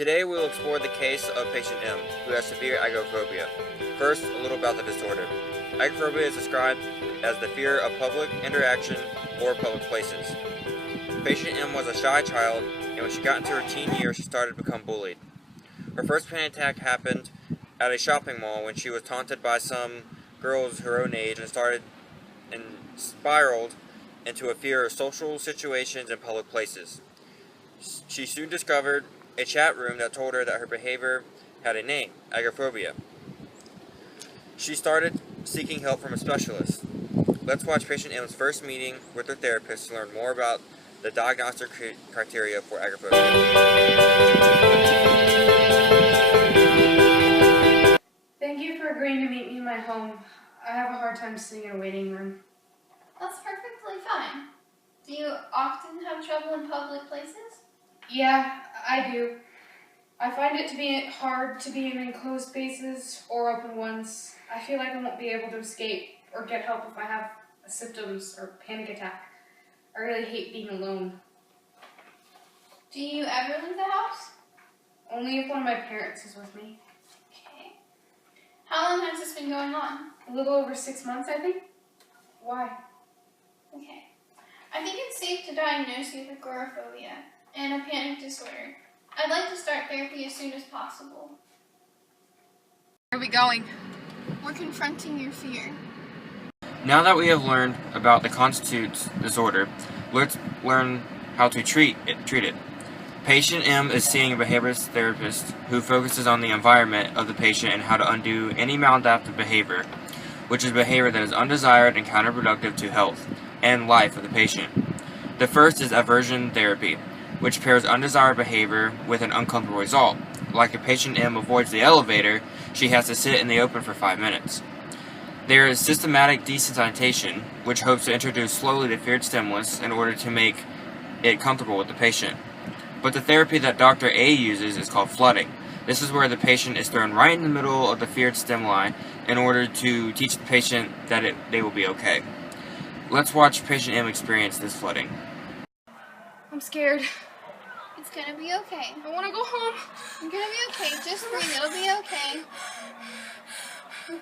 Today we will explore the case of patient M, who has severe agoraphobia. First, a little about the disorder. Agoraphobia is described as the fear of public interaction or public places. Patient M was a shy child, and when she got into her teen years, she started to become bullied. Her first panic attack happened at a shopping mall when she was taunted by some girls her own age and spiraled into a fear of social situations and public places. She soon discovered a chat room that told her that her behavior had a name, agoraphobia. She started seeking help from a specialist. Let's watch patient M's first meeting with her therapist to learn more about the diagnostic criteria for agoraphobia. Thank you for agreeing to meet me in my home. I have a hard time sitting in a waiting room. That's perfectly fine. Do you often have trouble in public places? Yeah, I do. I find it to be hard to be in enclosed spaces or open ones. I feel like I won't be able to escape or get help if I have symptoms or panic attack. I really hate being alone. Do you ever leave the house? Only if one of my parents is with me. Okay. How long has this been going on? A little over 6 months, I think. Why? Okay. I think it's safe to diagnose you with agoraphobia and a panic disorder. I'd like to start therapy as soon as possible. Where are we going? We're confronting your fear. Now that we have learned about the constitutes disorder, let's learn how to treat it. Patient M is seeing a behaviorist therapist who focuses on the environment of the patient and how to undo any maladaptive behavior, which is behavior that is undesired and counterproductive to health and life of the patient. The first is aversion therapy, which pairs undesired behavior with an uncomfortable result. Like if patient M avoids the elevator, she has to sit in the open for 5 minutes. There is systematic desensitization, which hopes to introduce slowly the feared stimulus in order to make it comfortable with the patient. But the therapy that Dr. A uses is called flooding. This is where the patient is thrown right in the middle of the feared stimuli in order to teach the patient that they will be okay. Let's watch patient M experience this flooding. I'm scared. It's gonna be okay. I want to go home. You're gonna be okay. Just breathe. It'll be okay. I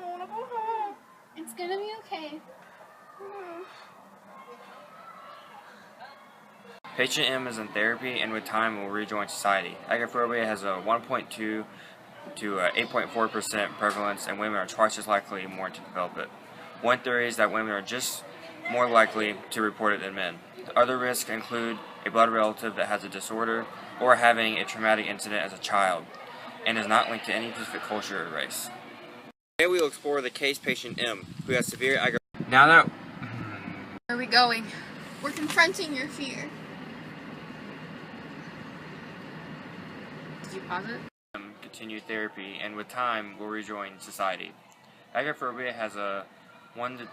want to go home. It's gonna be okay. Patient M is in therapy and with time will rejoin society. Agoraphobia has a 1.2 to 8.4% prevalence, and women are twice as likely more to develop it. One theory is that women are just more likely to report it than men. Other risks include a blood relative that has a disorder or having a traumatic incident as a child and is not linked to any specific culture or race. Today we will explore the case patient M, who has severe agoraphobia. Now that... Where are we going? We're confronting your fear. Did you pause it? Continue therapy and with time will rejoin society. Agoraphobia has a 1 to